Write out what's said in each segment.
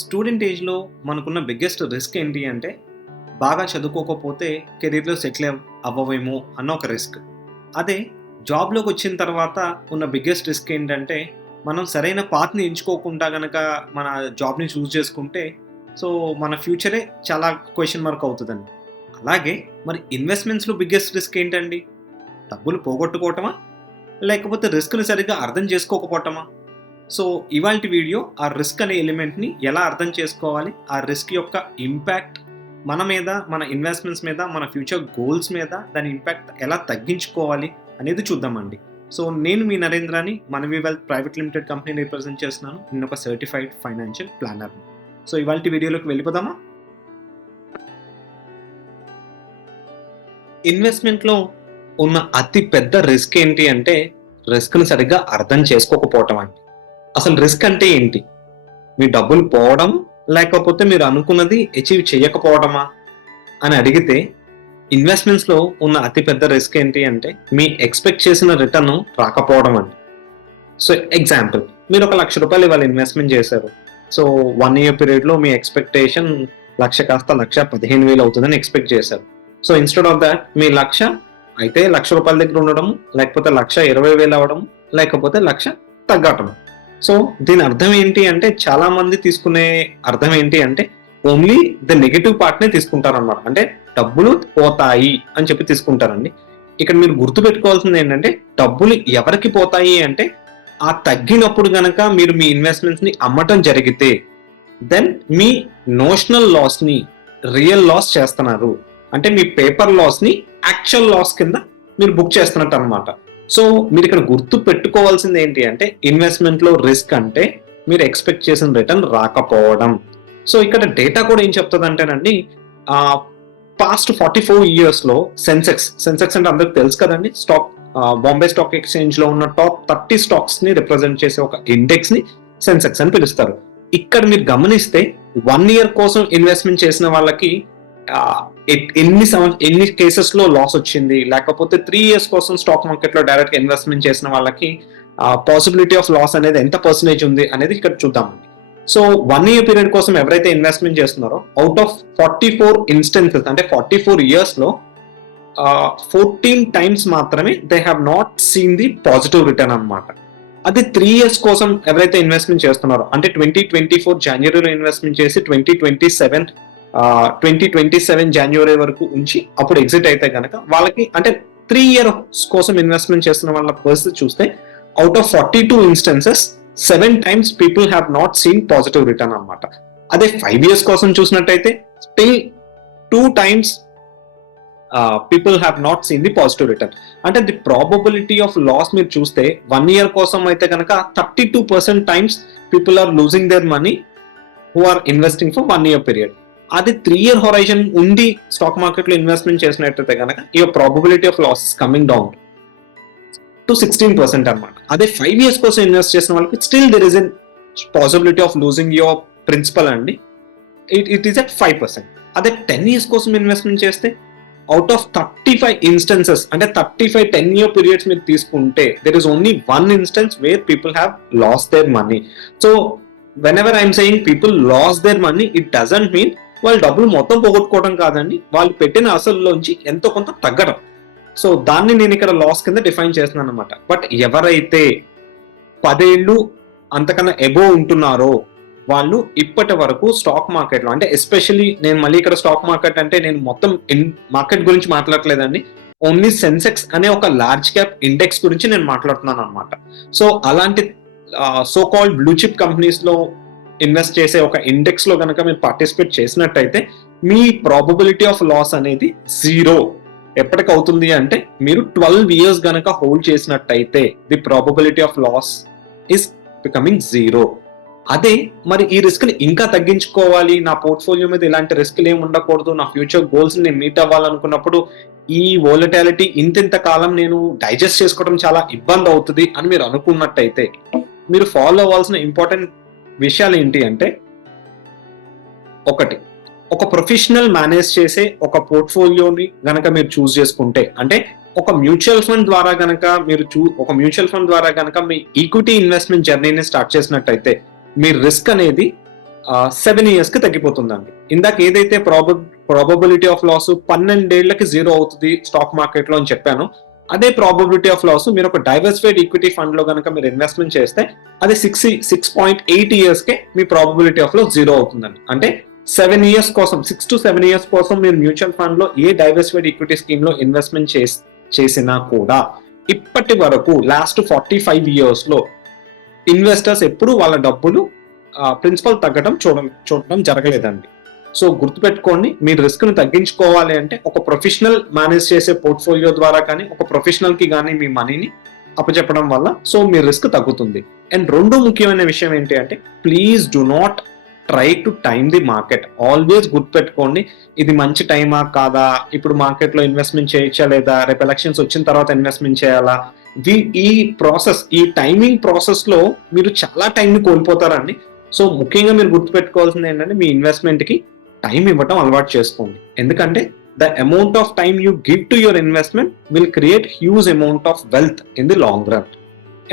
Student ఏజ్‌లో మనకున్న biggest risk ఏంటి అంటే, బాగా చదువుకోకపోతే కెరీర్‌లో సెటిల్ అవ్వవేమో అన్న ఒక రిస్క్. అదే జాబ్‌లోకొచ్చిన తర్వాత ఉన్న బిగ్గెస్ట్ రిస్క్ ఏంటంటే, మనం సరైన పాత్‌ని ఎంచుకోకుండా గనక మన జాబ్‌ని చూజ్ చేసుకుంటే, సో, మన ఫ్యూచరే చాలా క్వెషన్ మార్క్ అవుతదండి. అలాగే మరి ఇన్వెస్ట్‌మెంట్స్‌లో బిగ్గెస్ట్ రిస్క్ ఏంటండి? డబ్బులు పోగొట్టుకోవటమా? లేకపోతే రిస్క్‌ని సరిగ్గా అర్థం చేసుకోకపోవటమా? సో, ఇవాల్టి వీడియో ఆ రిస్క్ అనే ఎలిమెంట్‌ని ఎలా అర్థం చేసుకోవాలి? ఆ రిస్క్ యొక్క ఇంపాక్ట్ మన మీద, మన ఇన్వెస్ట్‌మెంట్స్ మీద, మన ఫ్యూచర్ గోల్స్ మీద దాని ఇంపాక్ట్ ఎలా తగ్గించుకోవాలి అనేది చూద్దామండి. సో, నేను మీ నరేంద్రని మనవి వెల్త్ ప్రైవేట్ లిమిటెడ్ కంపెనీని రిప్రజెంట్ చేస్తున్నాను. నేనొక సర్టిఫైడ్ ఫైనాన్షియల్ ప్లానర్‌ని. సో, ఇవాల్టి వీడియోలోకి వెళ్ళిపోదామా? ఇన్వెస్ట్‌మెంట్‌లో ఉన్న అతి పెద్ద రిస్క్ ఏంటి అంటే, రిస్క్‌ని సరిగ్గా అర్థం చేసుకోకపోవటం అండి. అసలు రిస్క్ అంటే ఏంటి? మీ డబ్బులు పోవడం, లేకపోతే మీరు అనుకున్నది అచీవ్ చేయకపోవడమా? అని అడిగితే, ఇన్వెస్ట్‌మెంట్స్‌లో ఉన్న అతి పెద్ద రిస్క్ ఏంటి అంటే, మీ ఎక్స్‌పెక్ట్ చేసిన రిటర్న్ రాకపోవడం అండి. సో, ఎగ్జాంపుల్ మీరు ఒక రూ. 1,00,000 ఇవాళ ఇన్వెస్ట్‌మెంట్ చేశారు. సో, 1 ఇయర్ పీరియడ్‌లో మీ ఎక్స్‌పెక్టేషన్ 1,00,000 కాస్త 1,15,000 అవుతుందని ఎక్స్‌పెక్ట్ చేశారు. సో, ఇన్‌స్టెడ్ ఆఫ్ థాట్ మీ 1,00,000 అయితే రూ. 1,00,000 దగ్గర ఉండడం, లేకపోతే 1,20,000 అవ్వడం, లేకపోతే 1,00,000 తగ్గటం. సో, దీని అర్థం ఏంటి అంటే చాలా మంది తీసుకునే అర్థం ఏంటి అంటే ఓన్లీ ద నెగెటివ్ పార్ట్‌నే తీసుకుంటారన్నమాట. అంటే డబ్బులు పోతాయి అని చెప్పి తీసుకుంటారండి. ఇక్కడ మీరు గుర్తుపెట్టుకోవాల్సింది ఏంటంటే డబ్బులు ఎవరికి పోతాయి అంటే ఆ తగ్గినప్పుడు గనక మీరు మీ ఇన్వెస్ట్‌మెంట్స్‌ని అమ్మటం జరిగితే దెన్ మీ నోషనల్ లాస్‌ని రియల్ లాస్ చేస్తున్నారు. అంటే మీ పేపర్ లాస్‌ని యాక్చువల్ లాస్ కింద మీరు బుక్ చేస్తున్నట్టు అన్నమాట. సో, మీరిక్కడ గుర్తు పెట్టుకోవాల్సింది ఏంటి అంటే ఇన్వెస్ట్‌మెంట్‌లో రిస్క్ అంటే మీరు ఎక్స్‌పెక్ట్ చేసిన రిటర్న్ రాకపోవడం. సో, ఇక్కడ డేటా కూడా ఏం చెప్తదంటేనండి ఆహ్, పాస్ట్ 44 ఇయర్స్‌లో సెన్సెక్స్ అంటే అందరికి తెలుసు కదండీ! బాంబే స్టాక్ ఎక్స్‌చేంజ్‌లో ఉన్న టాప్ 30 స్టాక్స్‌ని రిప్రజెంట్ చేసే ఒక ఇండెక్స్‌ని సెన్సెక్స్ అని పిలుస్తారు. ఇక్కడ మీరు గమనిస్తే 1 ఇయర్ కోసం ఇన్వెస్ట్‌మెంట్ చేసిన వాళ్ళకి ఆహ్, ఎన్ని కేసెస్‌లో లాస్ వచ్చింది, లేకపోతే 3 ఇయర్స్ కోసం స్టాక్ మార్కెట్‌లో డైరెక్ట్‌గా ఇన్వెస్ట్‌మెంట్ చేసిన వాళ్ళకి పాసిబిలిటీ ఆఫ్ లాస్ అనేది ఎంత పర్సెంటేజ్ ఉంది అనేది ఇక్కడ చూద్దామండి. సో, 1 ఇయర్ పీరియడ్ కోసం ఎవరైతే ఇన్వెస్ట్‌మెంట్ చేస్తున్నారో ఔట్ ఆఫ్ 44 ఇన్‌స్టెన్సెస్ అంటే 44 ఇయర్స్‌లో 14 టైమ్స్ మాత్రమే they have not seen the positive return అన్నమాట. అదే 3 ఇయర్స్ కోసం ఎవరైతే ఇన్వెస్ట్‌మెంట్ చేస్తున్నారో అంటే 2024 జాన్యురీలో ఇన్వెస్ట్‌మెంట్ చేసి 2027 జాన్యురీ వరకు ఉంచి అప్పుడు ఎగ్జిట్ అయితే గనక వాళ్ళకి అంటే 3 ఇయర్స్ కోసం ఇన్వెస్ట్‌మెంట్ చేస్తున్న వాళ్ళ పరిస్థితి చూస్తే out of 42 instances 7 times people have not seen positive return అన్నమాట. అదే 5 ఇయర్స్ కోసం చూసినట్టయితే still 2 times people have not seen the positive return. అంటే ది ప్రాబబిలిటీ ఆఫ్ లాస్ మీరు చూస్తే 1 ఇయర్ కోసం అయితే కనుక 32% times people are losing their money who are investing for 1 year period. అది 3 ఇయర్ హొరైజన్ ఉండి స్టాక్ మార్కెట్ లో ఇన్వెస్ట్మెంట్ చేసినట్టయితే కనుక ఈ probability of loss coming down to 16% అన్నమాట. అదే 5 ఇయర్స్ కోసం ఇన్వెస్ట్ చేసిన వాళ్ళకి still there is an possibility of losing your principal అండి. It is at 5%. అదే 10 ఇయర్స్ కోసం ఇన్వెస్ట్మెంట్ చేస్తే అవుట్ ఆఫ్ 35 ఇన్స్టెన్సెస్ అంటే 35 10 ఇయర్ పీరియడ్స్ మీరు తీసుకుంటే there is only 1 instance where people have loss their money. So, whenever I'm saying people loss their money it doesn't mean వాళ్ళు డబ్బులు మొత్తం పోగొట్టుకోవడం కాదండి, వాళ్ళు పెట్టిన అసలులోంచి ఎంతో కొంత తగ్గడం. సో, దాన్ని నేను ఇక్కడ లాస్ కింద డిఫైన్ చేస్తున్నాను అనమాట. బట్ ఎవరైతే 10 ఏళ్ళు అంతకన్నా అబోవ్ ఉంటున్నారో వాళ్ళు ఇప్పటి వరకు స్టాక్ మార్కెట్‌లో అంటే ఎస్పెషల్లీ నేను మళ్ళీ ఇక్కడ స్టాక్ మార్కెట్ అంటే నేను మొత్తం మార్కెట్ గురించి మాట్లాడట్లేదండి. ఓన్లీ సెన్సెక్స్ అనే ఒక లార్జ్ క్యాప్ ఇండెక్స్ గురించి నేను మాట్లాడుతున్నాను అన్నమాట. సో, అలాంటి సో కాల్డ్ బ్లూ చిప్ కంపెనీస్‌లో ఇన్వెస్ట్ చేసే ఒక ఇండెక్స్‌లో గనక మీరు పార్టిసిపేట్ చేసినట్టయితే మీ ప్రాబబిలిటీ ఆఫ్ లాస్ అనేది 0 ఎప్పటికవుతుంది అంటే మీరు 12 ఇయర్స్ గనక హోల్డ్ చేసినట్టయితే the probability of loss is becoming 0. అదే మరి ఈ రిస్క్‌ని ఇంకా తగ్గించుకోవాలి, నా పోర్ట్‌ఫోలియో మీద ఇలాంటి రిస్క్‌లు ఏమి ఉండకూడదు, నా ఫ్యూచర్ గోల్స్‌ని నేను మీట్ అవ్వాలనుకున్నప్పుడు ఈ వోలటాలిటీ ఇంతింత కాలం నేను డైజెస్ట్ చేసుకోవడం చాలా ఇబ్బంది అవుతది అని మీరు అనుకున్నట్టయితే మీరు ఫాలో అవ్వాల్సిన ఇంపార్టెంట్ విషయాలు ఏంటి అంటే, ఒకటి ఒక ప్రొఫెషనల్ మేనేజ్ చేసే ఒక పోర్ట్‌ఫోలియోని గనక మీరు చూజ్ చేసుకుంటే అంటే ఒక మ్యూచువల్ ఫండ్ ద్వారా గనక మీ ఈక్విటీ ఇన్వెస్ట్‌మెంట్ జర్నీని స్టార్ట్ చేసినట్టయితే మీ రిస్క్ అనేది 7 years కి తగ్గిపోతుందండి. ఇందాక ఏదైతే ప్రాబబిలిటీ ఆఫ్ లాస్ 12 ఏళ్లకి జీరో అవుతుంది స్టాక్ మార్కెట్ లో అని చెప్పాను, అదే ప్రాబబిలిటీ ఆఫ్ లాస్ మీరు ఒక డైవర్సిఫైడ్ ఈక్విటీ ఫండ్ లో కనుక మీరు ఇన్వెస్ట్మెంట్ చేస్తే అది 6.8 years కే మీ ప్రాబబిలిటీ ఆఫ్ లాస్ జీరో అవుతుందండి. అంటే 7 years కోసం, 6 to 7 years కోసం మీరు మ్యూచువల్ ఫండ్ లో ఏ డైవర్సిఫైడ్ ఈక్విటీ స్కీమ్ లో ఇన్వెస్ట్మెంట్ చేసినా కూడా ఇప్పటి వరకు లాస్ట్ 45 years లో ఇన్వెస్టర్స్ ఎప్పుడు వాళ్ళ డబ్బులు ప్రిన్సిపల్ తగ్గడం చూడడం జరగలేదండి. సో గుర్తుపెట్టుకోండి, మీరు రిస్క్ ను తగ్గించుకోవాలి అంటే ఒక ప్రొఫెషనల్ మేనేజ్ చేసే పోర్ట్ఫోలియో ద్వారా కానీ ఒక ప్రొఫెషనల్ కి కానీ మీ మనీని అప్పచెప్పడం వల్ల సో మీ రిస్క్ తగ్గుతుంది. అండ్ రెండో ముఖ్యమైన విషయం ఏంటి అంటే please do not try to time the market. Always గుర్తుపెట్టుకోండి, ఇది మంచి టైమా కాదా, ఇప్పుడు మార్కెట్ లో ఇన్వెస్ట్మెంట్ చేయొచ్చా లేదా, రేపు ఎలక్షన్స్ వచ్చిన తర్వాత ఇన్వెస్ట్మెంట్ చేయాలా, ఈ ప్రాసెస్, ఈ టైమింగ్ ప్రాసెస్ లో మీరు చాలా టైం ని కోల్పోతారండి. సో ముఖ్యంగా మీరు గుర్తుపెట్టుకోవాల్సింది ఏంటంటే మీ ఇన్వెస్ట్మెంట్ కి టైం ఇవ్వటం అలవాటు చేసుకోండి. ఎందుకంటే the amount of time you give to your investment will create huge amount of wealth in the long run.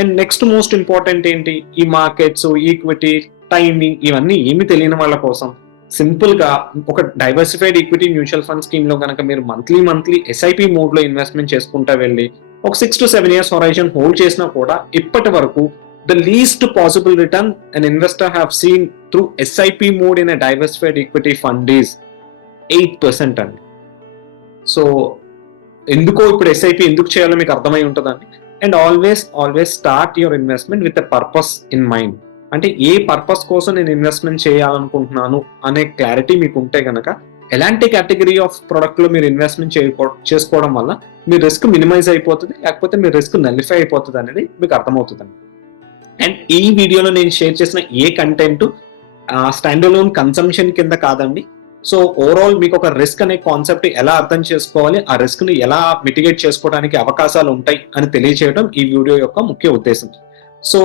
And next most important ఏంటి, ఈ మార్కెట్స్, ఈక్విటీ, టైమింగ్ ఇవన్నీ ఏమి తెలియని వాళ్ళ కోసం సింపుల్ గా ఒక diversified equity mutual fund scheme లో కనుక మీరు మంత్లీ ఎస్ఐపి మోడ్ లో ఇన్వెస్ట్మెంట్ చేసుకుంటా వెళ్ళి ఒక 6 to 7 years హొరైజన్ హోల్డ్ చేసినా కూడా ఇప్పటి వరకు the least possible return an investor have seen through SIP mode in a diversified equity fund is 8% అండి. సో ఎందుకో ఇప్పుడు ఎస్ఐపి ఎందుకు చేయాలో మీకు అర్థమై ఉంటుందండి. And always start your investment with a purpose in mind. అంటే ఏ పర్పస్ కోసం నేను ఇన్వెస్ట్మెంట్ చేయాలనుకుంటున్నాను అనే క్లారిటీ మీకు ఉంటే కనుక ఎలాంటి కేటగిరీ ఆఫ్ ప్రొడక్ట్ లో మీరు ఇన్వెస్ట్మెంట్ చేసుకోవడం వల్ల మీ రిస్క్ మినిమైజ్ అయిపోతుంది, లేకపోతే మీ రిస్క్ నలిఫై అయిపోతుంది అనేది మీకు అర్థమవుతుందండి. అండ్ ఈ వీడియోలో నేను షేర్ చేసిన ఏ కంటెంట్ స్టాండ్ అలోన్ కన్సంప్షన్ కింద కాదండి. సో ఓవరాల్ మీకు ఒక రిస్క్ అనే కాన్సెప్ట్ ఎలా అర్థం చేసుకోవాలి, ఆ రిస్క్ ని ఎలా మిటిగేట్ చేసుకోవడానికి అవకాశాలు ఉంటాయి అని తెలియజేయడం ఈ వీడియో యొక్క ముఖ్య ఉద్దేశం. సో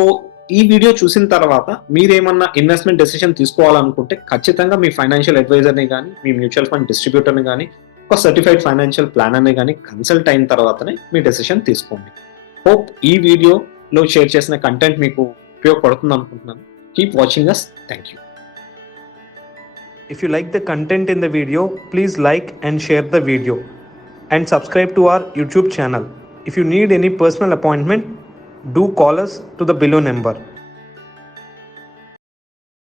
ఈ వీడియో చూసిన తర్వాత మీరేమన్నా ఇన్వెస్ట్మెంట్ డెసిషన్ తీసుకోవాలనుకుంటే ఖచ్చితంగా మీ ఫైనాన్షియల్ అడ్వైజర్ని కానీ, మీ మ్యూచువల్ ఫండ్ డిస్ట్రిబ్యూటర్ని కానీ, ఒక సర్టిఫైడ్ ఫైనాన్షియల్ ప్లానర్ని కానీ కన్సల్ట్ అయిన తర్వాతనే మీ డెసిషన్ తీసుకోండి. హోప్ ఈ వీడియోలో షేర్ చేసిన కంటెంట్ మీకు ఉపయోగపడుతుంది అనుకుంటున్నాను. Keep watching us. Thank you. If you like the content in the video, please like and share the video and subscribe to our YouTube channel. If you need any personal appointment, do call us to the below number.